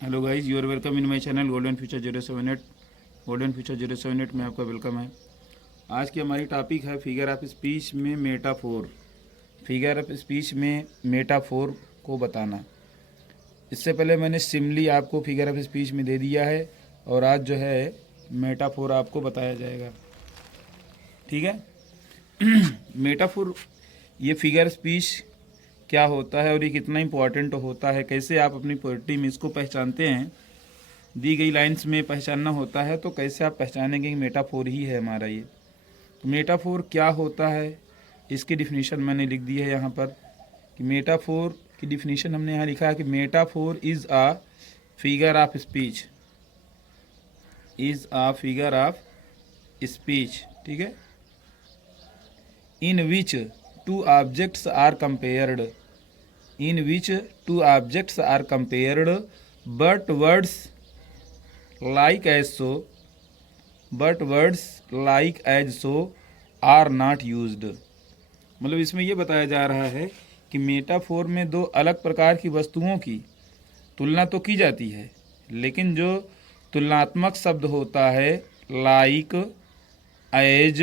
Hello guys, you are welcome in my channel golden future 078। Golden future 078 में आपका welcome है। आज की हमारी टॉपिक है फिगर ऑफ स्पीच में मेटाफोर। फिगर ऑफ स्पीच में मेटाफोर को बताना। इससे पहले मैंने सिमली आपको फिगर ऑफ स्पीच में दे दिया है और आज जो है मेटाफोर आपको बताया जाएगा। ठीक है। मेटाफोर ये फिगर स्पीच क्या होता है और ये कितना इम्पोर्टेंट होता है, कैसे आप अपनी पोइट्री में इसको पहचानते हैं। दी गई लाइंस में पहचानना होता है तो कैसे आप पहचानेंगे कि मेटाफोर ही है हमारा ये। तो मेटाफोर क्या होता है, इसकी डिफिनीशन मैंने लिख दी है यहाँ पर कि मेटाफोर की डिफिनीशन हमने यहाँ लिखा है कि metaphor is a figure of speech. Is a figure of speech, ठीक है, in which two objects are compared. In which two objects are compared but words like as so, but words like as so are not used। मतलब इसमें ये बताया जा रहा है कि मेटाफोर में दो अलग प्रकार की वस्तुओं की तुलना तो की जाती है, लेकिन जो तुलनात्मक शब्द होता है लाइक, एज,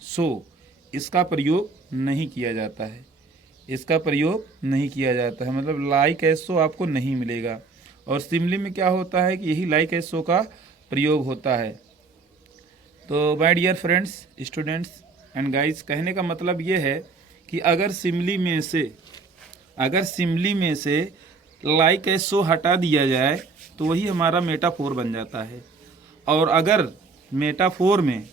सो, इसका प्रयोग नहीं किया जाता है। इसका प्रयोग नहीं किया जाता है, मतलब लाइक एज सो आपको नहीं मिलेगा। और सिमली में क्या होता है कि यही लाइक एज सो का प्रयोग होता है। तो my dear friends, students and guys, कहने का मतलब ये है कि अगर सिमली में से लाइक एज सो हटा दिया जाए तो वही हमारा मेटाफोर बन जाता है, और अगर मेटाफोर में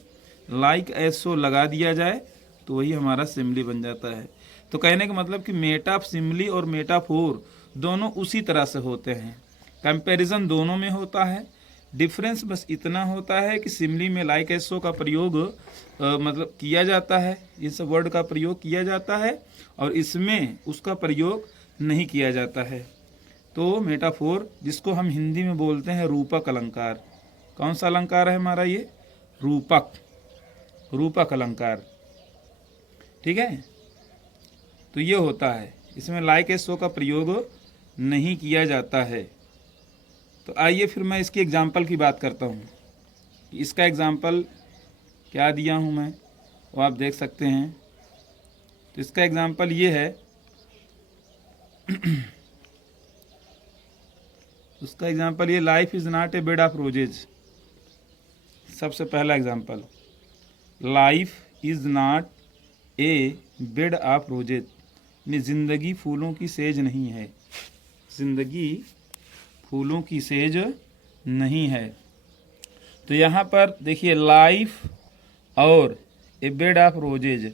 लाइक एज सो लगा दिया जाए तो वही हमारा सिमली बन जाता है। तो कहने का मतलब कि मेटा सिमली और मेटाफोर दोनों उसी तरह से होते हैं, कंपैरिजन दोनों में होता है। डिफरेंस बस इतना होता है कि सिमली में लाइक एज सो का प्रयोग मतलब किया जाता है, इस वर्ड का प्रयोग किया जाता है, और इसमें उसका प्रयोग नहीं किया जाता है। तो मेटाफोर, जिसको हम हिंदी में बोलते हैं रूपक अलंकार। कौन सा अलंकार है हमारा ये? रूपक अलंकार, ठीक है। तो ये होता है, इसमें लाइक एज सो का प्रयोग नहीं किया जाता है। तो आइए फिर मैं इसकी एग्जाम्पल की बात करता हूँ। इसका एग्जाम्पल क्या दिया हूँ मैं, वो आप देख सकते हैं। तो इसका एग्जाम्पल ये है उसका एग्जाम्पल ये, life is not a bed of roses. सबसे पहला example, life is not a bed of roses, ज़िंदगी फूलों की सेज नहीं है। ज़िंदगी फूलों की सेज नहीं है। तो यहाँ पर देखिए, लाइफ और ए बेड ऑफ रोजेज,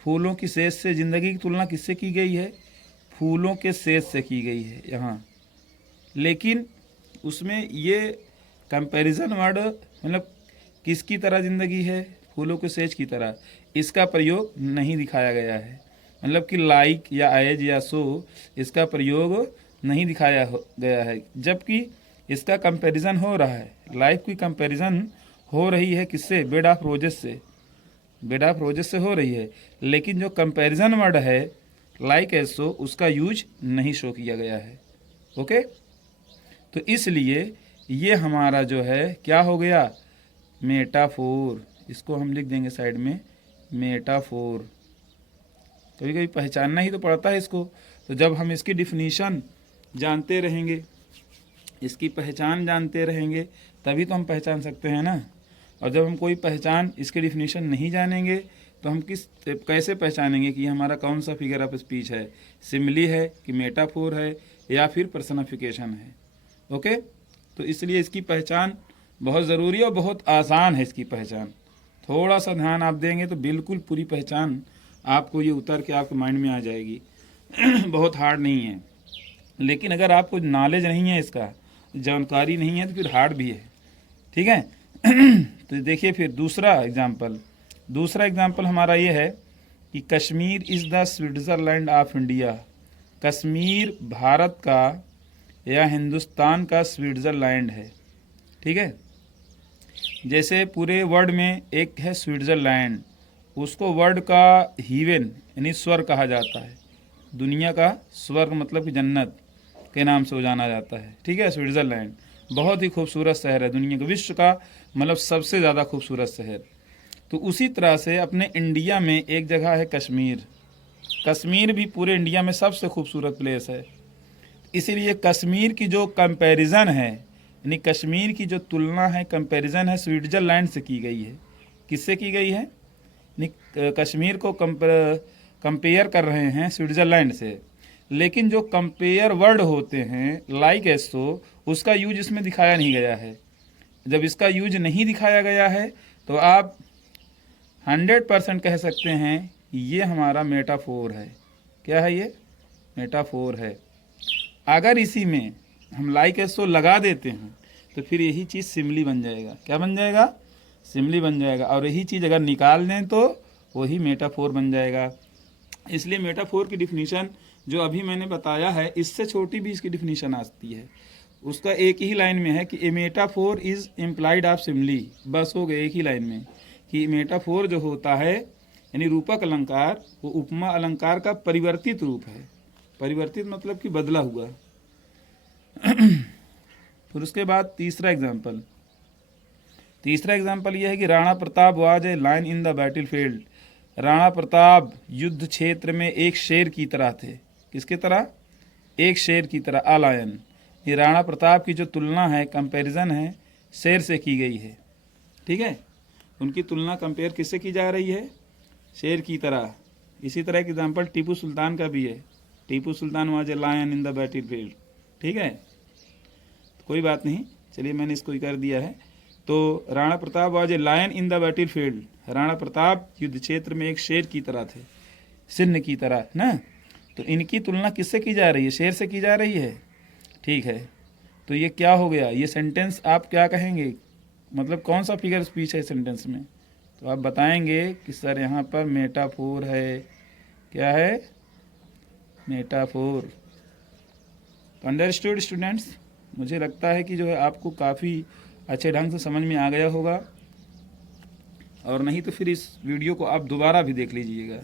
फूलों की सेज से ज़िंदगी की तुलना किससे की गई है? फूलों के सेज से की गई है यहाँ। लेकिन उसमें ये कंपैरिजन वर्ड, मतलब किसकी तरह ज़िंदगी है? फूलों के सेज की तरह। इसका प्रयोग नहीं दिखाया गया है, मतलब कि लाइक या एज या सो, इसका प्रयोग नहीं दिखाया गया है, जबकि इसका कंपैरिजन हो रहा है। लाइफ की कंपैरिजन हो रही है किससे? बेड ऑफ रोजेस से। बेड ऑफ रोजेस से हो रही है, लेकिन जो कंपैरिजन वर्ड है लाइक एज सो, उसका यूज नहीं शो किया गया है। ओके, तो इसलिए ये हमारा जो है क्या हो गया? मेटाफोर। इसको हम लिख देंगे साइड में, मेटाफोर। कभी कभी पहचानना ही तो पड़ता है इसको। तो जब हम इसकी डिफिनीशन जानते रहेंगे, इसकी पहचान जानते रहेंगे, तभी तो हम पहचान सकते हैं ना। और जब हम कोई पहचान, इसकी डिफिनीशन नहीं जानेंगे तो हम कैसे पहचानेंगे कि हमारा कौन सा फिगर ऑफ स्पीच है? सिमली है कि मेटाफोर है या फिर पर्सनिफिकेशन है? ओके, तो इसलिए इसकी पहचान बहुत ज़रूरी है और बहुत आसान है इसकी पहचान। थोड़ा सा ध्यान आप देंगे तो बिल्कुल पूरी पहचान आपको ये उतर के आपके माइंड में आ जाएगी। बहुत हार्ड नहीं है, लेकिन अगर आपको नॉलेज नहीं है, इसका जानकारी नहीं है, तो फिर हार्ड भी है। ठीक है। तो देखिए फिर दूसरा एग्जाम्पल हमारा ये है कि Kashmir is the Switzerland of India. Kashmir Bharat का या हिंदुस्तान का स्विट्ज़रलैंड है। ठीक है। जैसे पूरे वर्ड में एक है स्विट्ज़रलैंड, उसको वर्ड का हीवन यानी स्वर्ग कहा जाता है। दुनिया का स्वर्ग मतलब कि जन्नत, के नाम से वो जाना जाता है। ठीक है, स्विट्ज़रलैंड बहुत ही खूबसूरत शहर है, दुनिया का विश्व का मतलब सबसे ज़्यादा खूबसूरत शहर। तो उसी तरह से अपने इंडिया में एक जगह है कश्मीर। कश्मीर भी पूरे इंडिया में सबसे खूबसूरत प्लेस है। इसीलिए कश्मीर की जो कंपैरिजन है, यानी कश्मीर की जो तुलना है, कंपैरिजन है, स्विट्ज़रलैंड से की गई है। किससे की गई है? यानी कश्मीर को कंपेयर कर रहे हैं स्विट्ज़रलैंड से। लेकिन जो कंपेयर वर्ड होते हैं लाइक एसो, उसका यूज इसमें दिखाया नहीं गया है। जब इसका यूज नहीं दिखाया गया है तो आप 100% कह सकते हैं ये हमारा मेटाफोर है। क्या है ये? मेटाफोर है। अगर इसी में हम लाइक एसो लगा देते हैं तो फिर यही चीज़ सिमली बन जाएगा। क्या बन जाएगा? सिमली बन जाएगा। और यही चीज़ अगर निकाल दें तो वही मेटाफोर बन जाएगा। इसलिए मेटाफोर की डिफिनीशन जो अभी मैंने बताया है, इससे छोटी भी इसकी डिफिनीशन आती है। उसका एक ही लाइन में है कि ए metaphor is implied of Simli. बस हो गया एक ही लाइन में कि मेटाफोर जो होता है यानी रूपक अलंकार, वो उपमा अलंकार का परिवर्तित रूप है। परिवर्तित मतलब कि बदला हुआ। फिर उसके बाद तीसरा एग्जाम्पल यह है कि Rana Pratap was a lion in the battlefield. Rana Pratap युद्ध क्षेत्र में एक शेर की तरह थे। किसकी तरह? एक शेर की तरह, अ लायन। ये राणा प्रताप की जो तुलना है, कंपैरिजन है, शेर से की गई है। ठीक है, उनकी तुलना कंपेयर किससे की जा रही है? शेर की तरह। इसी तरह एक एग्जाम्पल टीपू सुल्तान का भी है। Tipu Sultan was a lion in the battlefield. ठीक है, तो कोई बात नहीं, चलिए मैंने इसको कर दिया है। तो Rana Pratap was a lion in the battlefield. Rana Pratap युद्ध क्षेत्र में एक शेर की तरह थे, सिंह की तरह ना। तो इनकी तुलना किससे की जा रही है? शेर से की जा रही है। ठीक है, तो ये क्या हो गया? ये सेंटेंस आप क्या कहेंगे? मतलब कौन सा फिगर स्पीच है सेंटेंस में? तो आप बताएंगे कि सर यहाँ पर मेटाफोर है। क्या है? मेटाफोर। Understood students? मुझे लगता है कि जो है आपको काफ़ी अच्छे ढंग से समझ में आ गया होगा, और नहीं तो फिर इस वीडियो को आप दोबारा भी देख लीजिएगा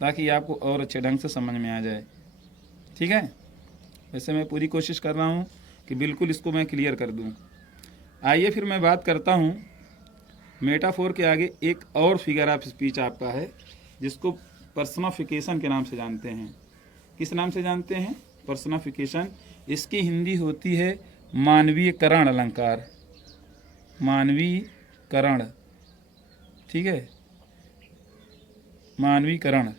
ताकि आपको और अच्छे ढंग से समझ में आ जाए। ठीक है, वैसे मैं पूरी कोशिश कर रहा हूँ कि बिल्कुल इसको मैं क्लियर कर दूँ। आइए फिर मैं बात करता हूँ मेटाफोर के आगे एक और फिगर ऑफ स्पीच आपका है, जिसको पर्सनाफिकेशन के नाम से जानते हैं। किस नाम से जानते हैं? पर्सनाफिकेशन। इसकी हिंदी होती है मानवीयकरण अलंकार। मानवीकरण। ठीक है, मानवीकरण।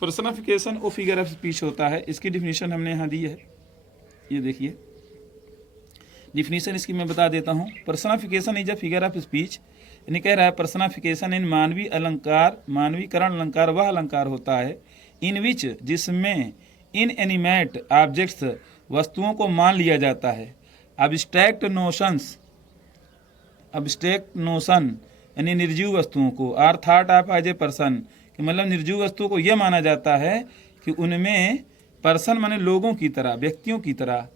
पर्सनाफिकेशन वो फिगर ऑफ स्पीच होता है। इसकी डिफिनीशन हमने यहाँ दी है, ये देखिए डिफिनीशन इसकी मैं बता देता हूँ। Personification is a figure of speech, यानी कह रहा है पर्सनाफिकेशन इन मानवीय अलंकार, मानवीकरण अलंकार वह अलंकार होता है इन विच, जिसमें इन एनिमेट ऑब्जेक्ट्स, वस्तुओं को मान लिया जाता है। अब्स्ट्रैक्ट नोशन यानी निर्जीव वस्तुओं को, are thought of as a person, कि मतलब निर्जीव वस्तुओं को यह माना जाता है कि उनमें पर्सन माने लोगों की तरह, व्यक्तियों की तरह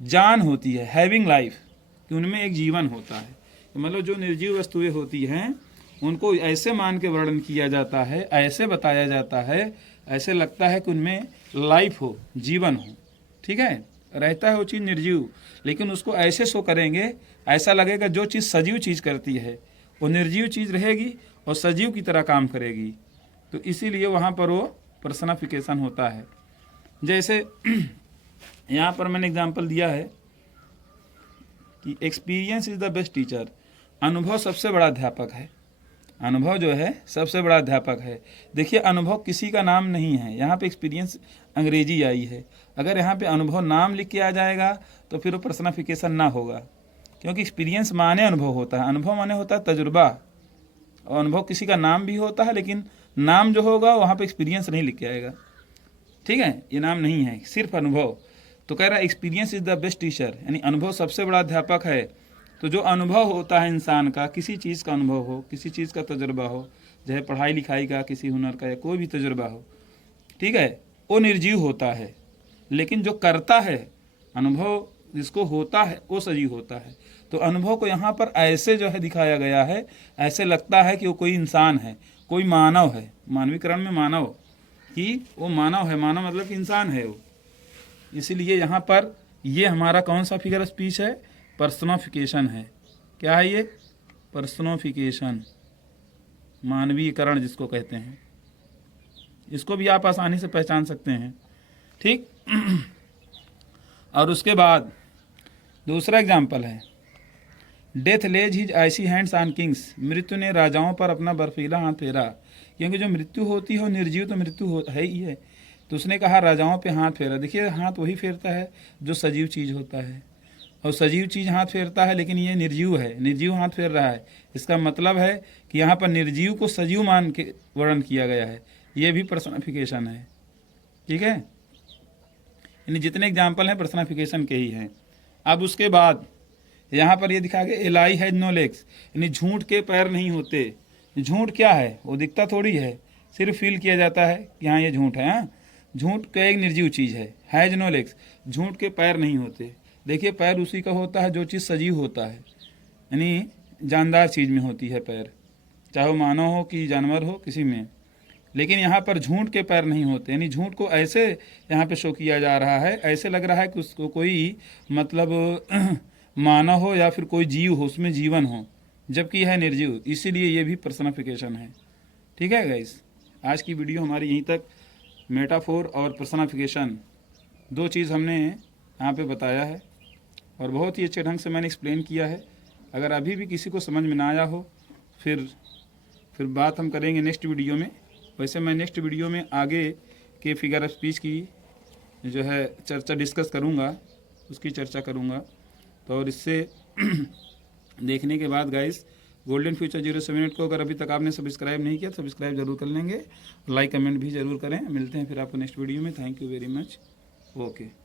जान होती है, हैविंग लाइफ, कि उनमें एक जीवन होता है। तो मतलब जो निर्जीव वस्तुएं होती हैं उनको ऐसे मान के वर्णन किया जाता है, ऐसे बताया जाता है, ऐसे लगता है कि उनमें लाइफ हो, जीवन हो। ठीक है, रहता है वो चीज़ निर्जीव, लेकिन उसको ऐसे शो करेंगे, ऐसा लगेगा जो चीज़ सजीव चीज़ करती है वो निर्जीव चीज़ रहेगी और सजीव की तरह काम करेगी। तो इसीलिए वहाँ पर वो पर्सनाफिकेशन होता है। जैसे यहाँ पर मैंने एग्जाम्पल दिया है कि experience is the best teacher. अनुभव सबसे बड़ा अध्यापक है। अनुभव जो है सबसे बड़ा अध्यापक है। देखिए, अनुभव किसी का नाम नहीं है, यहाँ पे एक्सपीरियंस अंग्रेजी आई है। अगर यहाँ पे अनुभव नाम लिख के आ जाएगा तो फिर वो पर्सनाफिकेशन ना होगा, क्योंकि एक्सपीरियंस माने अनुभव होता है, अनुभव माने होता है तजुर्बा। और अनुभव किसी का नाम भी होता है, लेकिन नाम जो होगा वहाँ पे एक्सपीरियंस नहीं लिख के आएगा। ठीक है, ये नाम नहीं है, सिर्फ अनुभव। तो कह रहा है experience is the best teacher, यानी अनुभव सबसे बड़ा अध्यापक है। तो जो अनुभव होता है इंसान का, किसी चीज़ का अनुभव हो, किसी चीज़ का तजुर्बा हो, चाहे पढ़ाई लिखाई का, किसी हुनर का, या कोई भी तजुर्बा हो, ठीक है, वो निर्जीव होता है। लेकिन जो करता है, अनुभव जिसको होता है, वो सजीव होता है। तो अनुभव को यहाँ पर ऐसे जो है दिखाया गया है, ऐसे लगता है कि वो कोई इंसान है, कोई मानव है। मानवीकरण में मानव, कि वो मानव है, मानव मतलब कि इंसान है वो। इसीलिए यहाँ पर ये हमारा कौन सा फिगर ऑफ स्पीच है, पर्सनोफिकेशन है। क्या है ये, पर्सनोफिकेशन, मानवीयकरण जिसको कहते हैं। इसको भी आप आसानी से पहचान सकते हैं, ठीक। और उसके बाद दूसरा एग्जाम्पल है, death lays his icy hands on kings, मृत्यु ने राजाओं पर अपना बर्फीला हाथ फेरा। क्योंकि जो मृत्यु होती है निर्जीव तो मृत्यु है ही है, तो उसने कहा राजाओं पे हाथ फेरा। देखिए हाथ वही फेरता है जो सजीव चीज़ होता है, और सजीव चीज़ हाथ फेरता है, लेकिन ये निर्जीव है, निर्जीव हाथ फेर रहा है। इसका मतलब है कि यहाँ पर निर्जीव को सजीव मान के वर्णन किया गया है, ये भी पर्सनिफिकेशन है, ठीक है। यानी जितने एग्जाम्पल हैं पर्सनिफिकेशन के ही हैं। अब उसके बाद यहाँ पर ये दिखा गया एलाई हैज नो लेग्स, यानी झूठ के पैर नहीं होते। झूठ क्या है, वो दिखता थोड़ी है, सिर्फ फील किया जाता है कि हाँ ये झूठ है। हाँ, झूठ का एक निर्जीव चीज़ है। हैज नो लेग्स, झूठ के पैर नहीं होते। देखिए पैर उसी का होता है जो चीज़ सजीव होता है, यानी जानदार चीज़ में होती है पैर, चाहे वो मानव हो कि जानवर हो, किसी में। लेकिन यहाँ पर झूठ के पैर नहीं होते, यानी झूठ को ऐसे यहाँ पे शो किया जा रहा है, ऐसे लग रहा है कि उसको कोई मतलब मानव हो या फिर कोई जीव हो, उसमें जीवन हो, जबकि यह निर्जीव। इसीलिए ये भी पर्सनिफिकेशन है, ठीक है गाइस। आज की वीडियो हमारी यहीं तक। मेटाफोर और पर्सनिफिकेशन दो चीज़ हमने यहाँ पे बताया है, और बहुत ही अच्छे ढंग से मैंने एक्सप्लेन किया है। अगर अभी भी किसी को समझ में ना आया हो, फिर बात हम करेंगे नेक्स्ट वीडियो में। वैसे मैं नेक्स्ट वीडियो में आगे के फिगर ऑफ स्पीच की जो है चर्चा डिस्कस करूँगा, उसकी चर्चा करूँगा। तो और इससे देखने के बाद गाइस, गोल्डन फ्यूचर 07 को अगर अभी तक आपने सब्सक्राइब नहीं किया, सब्सक्राइब जरूर कर लेंगे, लाइक कमेंट भी जरूर करें। मिलते हैं फिर आपको नेक्स्ट वीडियो में। Thank you very much. Okay.